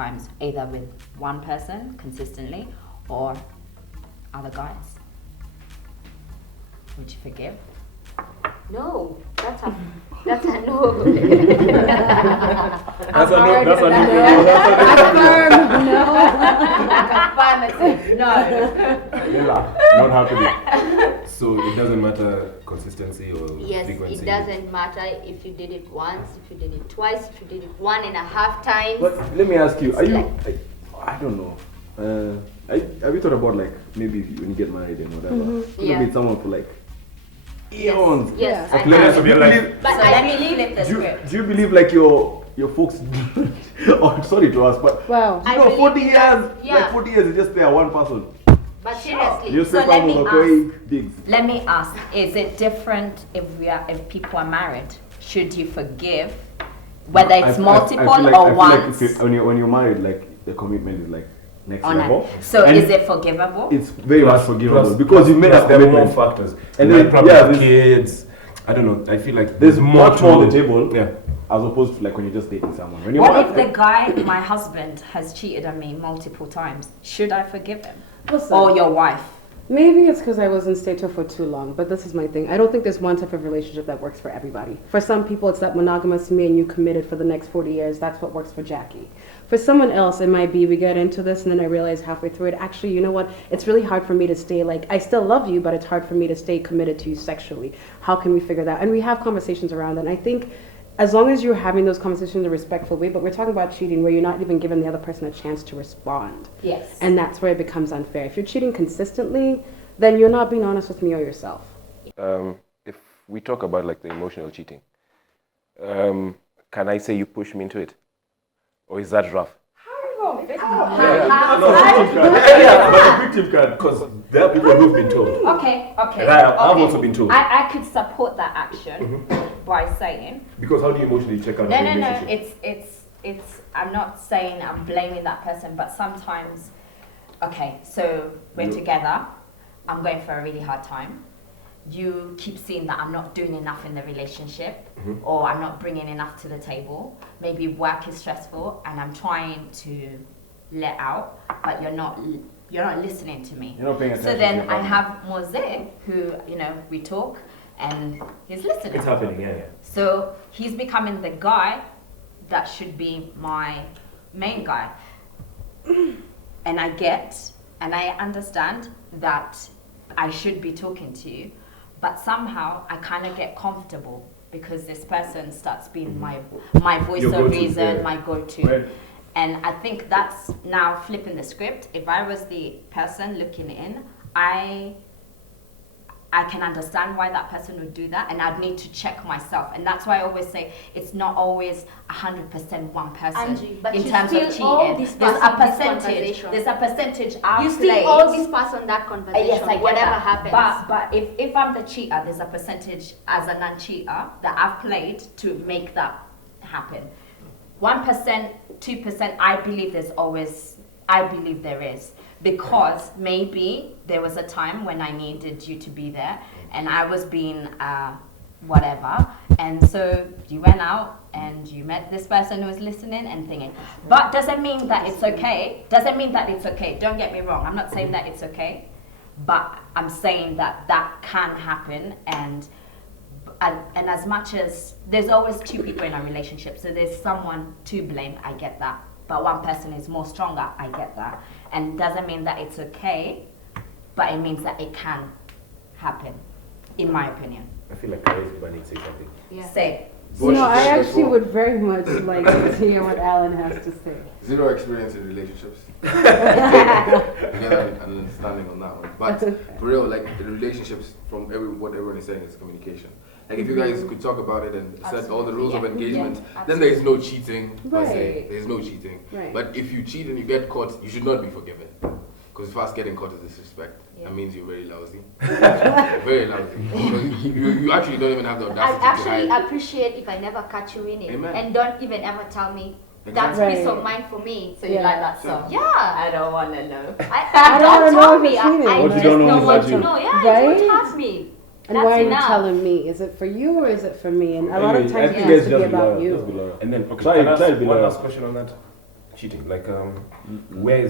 times, either with one person consistently or other guys. Would you forgive? No, that's a no. That's a no. That's a no. No. Yeah, not happening. So it doesn't matter consistency or Yes, frequency. it doesn't matter if you did it once, if you did it twice, if you did it 1.5 times. But let me ask you, are you? Like- I don't know. Have you thought about like maybe when you get married and whatever? You Yeah. meet someone for like eons. Yes, Like, I let have. us be like, But So I let me believe flip the script. do you believe like your folks? Oh, sorry to ask, but Wow. I you know, believe 40 in years, that, yeah. like 40 years, you just pay a one person. But seriously, You So say let me digs. Let me ask, is it different if people are married? Should you forgive, whether it's multiple I feel or like once? if when you're married, like the commitment is like next on level. it? So And is it forgivable? It's very much forgivable Plus- because you made plus a there are more commitment. factors. And And then, then probably yeah, have this- kids. I don't know. I feel like There's much more on the to- table. Yeah. As opposed to like when you're just dating someone. When you're What married, if the guy, my husband, has cheated on me multiple times? Should I forgive him? Listen, Or your wife? maybe it's because I was in stay for too long, but this is my thing. I don't think there's one type of relationship that works for everybody. For some people, it's that monogamous me and you committed for the next 40 years. That's what works for Jackie. For someone else, it might be we get into this and then I realize halfway through it, actually, you know what? It's really hard for me to stay like, I still love you, but it's hard for me to stay committed to you sexually. How can we figure that? And we have conversations around that. And I think as long as you're having those conversations in a respectful way, but we're talking about cheating where you're not even giving the other person a chance to respond. Yes. And that's where it becomes unfair. If you're cheating consistently, then you're not being honest with me or yourself. If we talk about like the emotional cheating, can I say you push me into it? Or is that rough? But the victim card, because there are people who've been told. Okay. And I've also been told. I could support that action by saying, Because how do you emotionally check out no, a no, no. relationship? It's. I'm not saying I'm blaming that person, but sometimes, okay. So we're together. I'm going for a really hard time. You keep seeing that I'm not doing enough in the relationship, or I'm not bringing enough to the table. Maybe work is stressful, and I'm trying to let out, but you're not listening to me. You're not paying So attention to then your I partner. have Mose, who we talk, and he's listening. It's happening, yeah. So he's becoming the guy that should be my main guy. And I understand that I should be talking to you, but somehow I kind of get comfortable because this person starts being my voice Your of go-to, reason, yeah. my go-to. Right. And I think that's now flipping the script. If I was the person looking in, I can understand why that person would do that, and I'd need to check myself. And that's why I always say it's not always 100% one person Angie, but in you terms of still owe cheating. this There's a person this percentage. conversation. There's a percentage I've You still played. owe this person that conversation, Yes, I get whatever that. happens. But if I'm the cheater, there's a percentage as a non-cheater that I've played to make that happen. 1%, 2%, I believe there is. Because maybe there was a time when I needed you to be there and I was being whatever. And so you went out and you met this person who was listening and thinking. But doesn't mean that it's okay. Don't get me wrong. I'm not saying that it's okay. But I'm saying that can happen. And as much as there's always two people in a relationship, so there's someone to blame, I get that. But one person is more stronger, I get that. And doesn't mean that it's okay, but it means that it can happen, in my opinion. I feel like Kari's bunny say something. Yeah. Say. I actually would very much like to hear what Alan has to say. Zero experience in relationships. You get an understanding on that one. But for real, like the relationships from what everyone is saying is communication. Like if you guys could talk about it and set all the rules of engagement, then there is no cheating per se. Right. There is no cheating. Right. But if you cheat and you get caught, you should not be forgiven. Because fast getting caught is disrespect. That means you're very lousy. Very lousy. Because you actually don't even have the I audacity actually to hide. appreciate if I never catch you in it. Amen. And don't even ever tell me. That's Exactly. peace Right. of mind for me. So you Yeah. like that song? Yeah. I don't want to know. I don't Don't know tell if me. it's cheating. I What you just don't know don't is want that to you- know. Yeah, Right? it won't hurt me. And That's why are you enough. telling me? Is it for you or is it for me? And a lot of Anyway, times I it think has it's to be just about loyal. you. Just be loyal. And then, okay, Try can I to ask be one loyal. last question on that? cheating? Like, where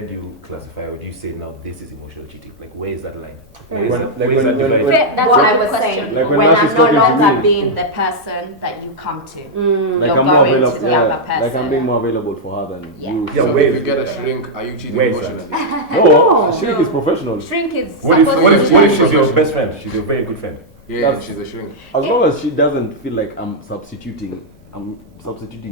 do you classify, or do you say now this is emotional cheating? Like, where is that line? Where is that divide? That's What what I a was question. saying. Like when when Nash I'm is no talking to longer me. being the person that you come to. Like You're I'm more going to available. the Yeah, other person. like I'm being more available for her than Yeah. you. Yeah, So where if is you get a it? shrink, are you cheating Where is that? emotionally? No, she is professional. Shrink is What if, supposed what to if, be what if like- she's your best friend? She's your very good friend. Yeah, That's- she's a shrink. As long as she doesn't feel like I'm substituting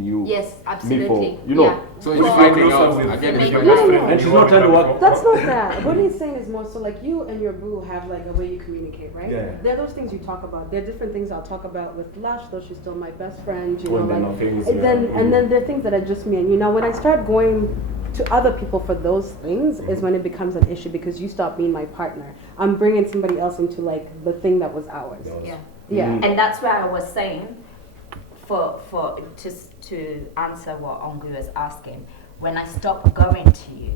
you. Yes, Me absolutely. for, you know. Yeah. So If you're you finding closer out with again. with It's your your best best friend, And she's you not want trying to back work- and That's forth. not that. What he's saying is more so like you and your boo have like a way you communicate, right? Yeah. There are those things you talk about. There are different things I'll talk about with Lash, though she's still my best friend. You When know, they're like not things, and then yeah. and then there are things that are just me and you. Now, when I start going to other people for those things is when it becomes an issue because you stop being my partner. I'm bringing somebody else into like the thing that was ours. Yeah. Yeah. And that's where I was saying, to answer what Ongu was asking, when I stop going to you,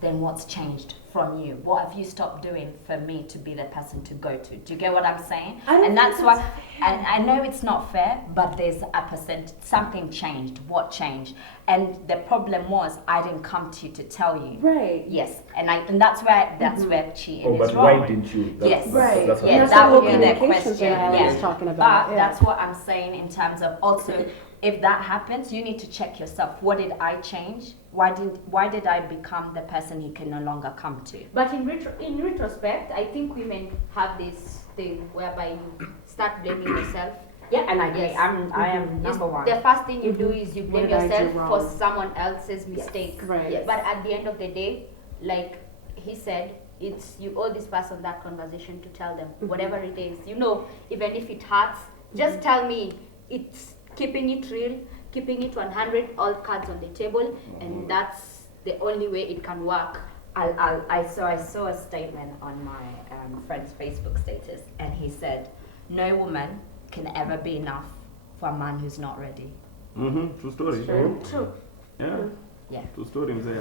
then what's changed from you? What have you stopped doing for me to be the person to go to? Do you get what I'm saying? I don't And that's think why, and I know it's not fair, but there's something changed. What changed? And the problem was I didn't come to you to tell you. Right. Yes, and that's where cheating Oh, is but wrong. why didn't you? Yes. Right. That's what Yeah, That's that the whole would be the communication question. thing I was Yes. talking about. But yeah. that's what I'm saying in terms of also, if that happens, you need to check yourself. What did I change? Why did I become the person he can no longer come to? But in retrospect, I think women have this thing whereby you start blaming yourself. Yeah, and I agree. Yes. I am It's- number one. The first thing you do is you blame What did I do yourself for wrong? someone else's mistake. Right. Yes. But at the end of the day, like he said, it's you owe this person that conversation to tell them whatever it is. You know, even if it hurts, just tell me. It's keeping it real, keeping it 100, all cards on the table, and that's the only way it can work. I saw a statement on my friend's Facebook status, and he said, "No woman can ever be enough for a man who's not ready." True story. True. Yeah. Yeah. True story, Mzee.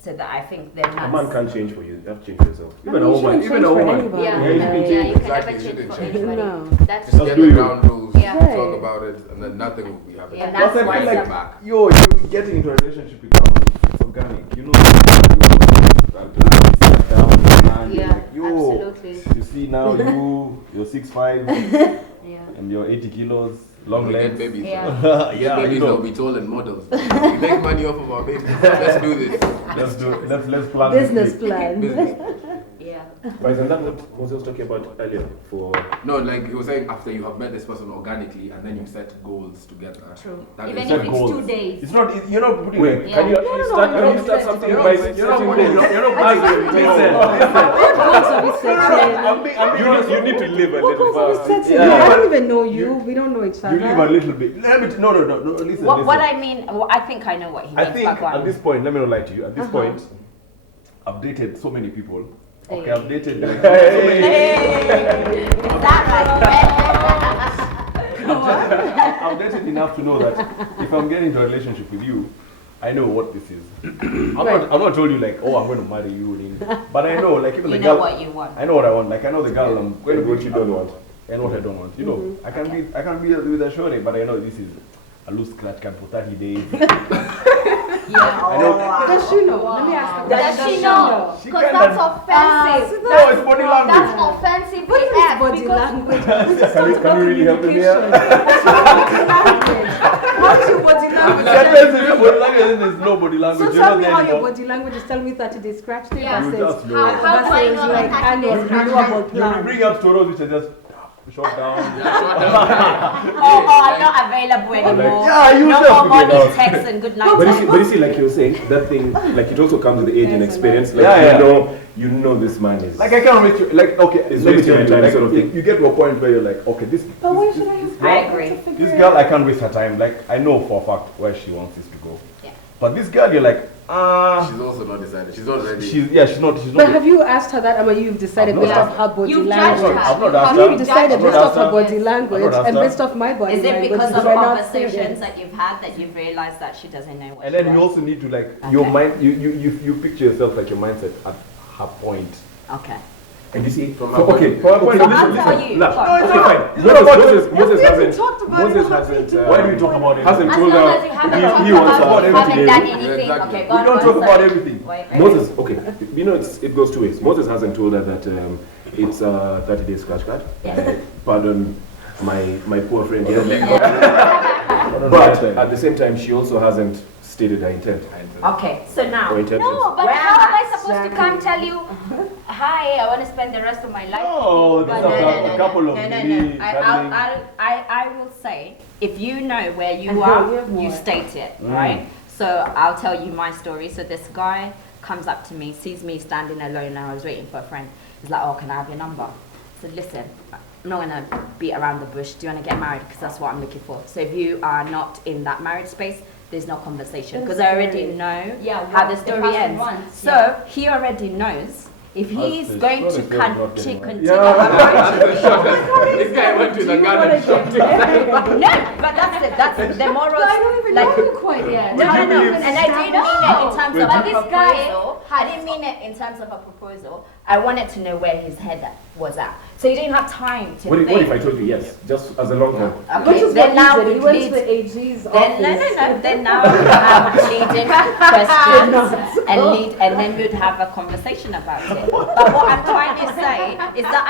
So that I think the A man can't change for you. You have to change for yourself. Even I a mean, you woman. shouldn't Even a change for woman. anybody. Yeah, Yeah, you can change. you can Exactly, never you change for shouldn't change. anybody. No. That's Just true. get do the you. ground rules, Yeah. Right. talk about it, and then nothing will be happening. And Plus, that's I why feel it's like back. you getting into a relationship it's organic. You know, sit down, man, you're Yeah, like, yo, absolutely. you see now you're 6'5", Yeah. and you're 80 kilos, long We get legs. babies. Yeah. Yeah, Babies you will know. be told and models. We make money off of our babies. Let's do this. Let's do it. Let's plan Business this. plan. Business. Yeah. But isn't that what Moses was talking about earlier? For No, like he was saying, after you have met this person organically and then you set goals together. True. That Even is- if set it's goals. 2 days. It's not. You're not putting. wait, like, can you Yeah. actually No, start? no, Can no, you start no, something You're by not setting putting. goals? You're not putting. Listen. You need to live a little fast. No, I don't even know you. We don't know each other. You live a little bit. Let me. No. Listen. what listen. I mean. I think I know what he means. I think but go on. at this point, let me not lie to you. At this point, I've dated so many people. Okay, I've dated like so many. Is that I've dated enough to know that if I'm getting into a relationship with you, I know what this is. I'm not told you like, oh, I'm going to marry you, but I know like even you the know girl. what you want? I know what I want. Like I know the girl I'm going to be What you don't want. and what I don't want. You know, I can be with a shorty, but I know this is a loose scratch card for 30 days. Yeah. I know. Does she know? Let me ask her. Does she know? She Because kinda- that's offensive. No, it's body language. That's offensive. What is AF, body because language? Can you really help me here? How's your body language? Sometimes if your body language, then there's no body language. So You're tell not me there how your anymore. body language is. Tell me 30 days scratch day Yeah. You versus just know. How do I know like that annual 30 days scratch renewable You plan. bring up stories which are just short down. Oh, I'm not available anymore. Yeah, you no just more figure it morning out. texts and good night But texts. you see, like you were saying, that thing, like it also comes with the age and Yes, experience. Like Yeah. you know this man is. Like I can't reach you. Like okay, It's let me wasting tell you. my time Like sort of thing. you get to a point where you're like, okay, this. But why this, should I this, have girl, I agree. this girl, I can't waste her time. Like I know for a fact where she wants this to go. Yeah. But this girl, you're like, She's also not decided. She's not ready. she's not. But have you asked her that? Or you've decided I've based not off her body You've language? judged her. I've not You asked have her. You've decided I've not based off her asked body her. language I've not and asked based off my body Is it language. because of we're not saying conversations it. that you've had that you've realized that she doesn't know what And she then you wants? also need to like your mind. You picture yourself like your mindset at her point. Okay. And you see, From okay, our okay, So listen, I'll tell listen. you. Look, Go on. no, it's fine. Moses hasn't. Moses hasn't. Why do we talk about it? Hasn't As told long her. as you haven't He talked wants about her it, every haven't day. done Yeah, anything. exactly. Okay, go We on, don't go talk on, about sorry. everything. Wait. Moses, okay, you know it goes two ways. Moses hasn't told her that it's 30 days scratch card. Yes. Pardon my poor friend here. But But at the same time, she also hasn't stated her intent. Okay, so now. Or intentions. No, but Where how am am I? I supposed to come tell you, hi, I want to spend the rest of my life? No, with you, this but is a couple of No. me cuddling. I will say, if you know where you You are, have more. you state it, right? So I'll tell you my story. So this guy comes up to me, sees me standing alone, and I was waiting for a friend. He's like, oh, can I have your number? I said, listen, I'm not gonna beat around the bush. Do you wanna get married? Because that's what I'm looking for. So if you are not in that marriage space, there's no conversation. Because I already know Yeah, how what the the story person ends. wants, So yeah. he already knows. If That's he's the going to shortest way of not getting continue, This guy went to the garden shop. no, but that's it. The morals. I don't even like, know you quite yet. No, and I didn't mean it in terms of But a this guy proposal. I didn't mean it in terms of a proposal. I wanted to know where his head was at. So you didn't have time to What think. if I told you yes, just as a long term? Okay, Which is then what now he did. He it went to leads- the AG's then office. no. Then now I'm leading questions and then we'd have a conversation about it. But what I'm trying to say is that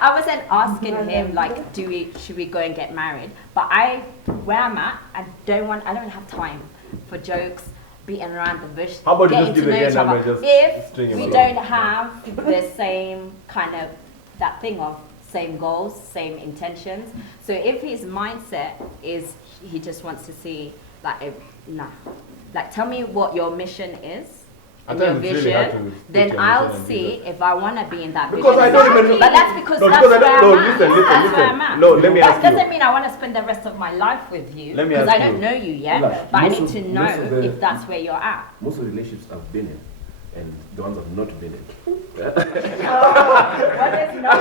I wasn't asking him like, should we go and get married? But where I'm at, I don't have time for jokes, beating around the bush. How about you getting just give to know again each other. number and just If string him we along? don't have the same kind of that thing of same goals, same intentions. So if his mindset is he just wants to see like tell me what your mission is and At your times it's really hard vision, to put then your I'll mission and see if I want to be in that Because vision. I don't even know. But that's because No, that's because I where don't- no, I'm at. listen, That's where I'm listen. at. No, let me that ask you. doesn't mean I want to spend the rest of my life with you Let me because ask I don't you. know you yet. Like, but I most need of- to most know of the- if that's where you're at. Most of the relationships I've been in, and the ones I've not been in. What is not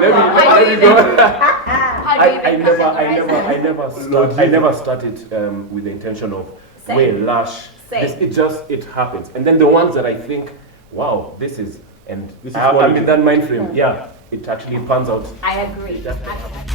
Let me go. How do you even categorize them? I never started with the intention of Same. way lash. Same. It happens, and then the ones that I think, wow, this is This is I'm quality. in that mind frame. Yeah, it actually pans out. I agree. Definitely.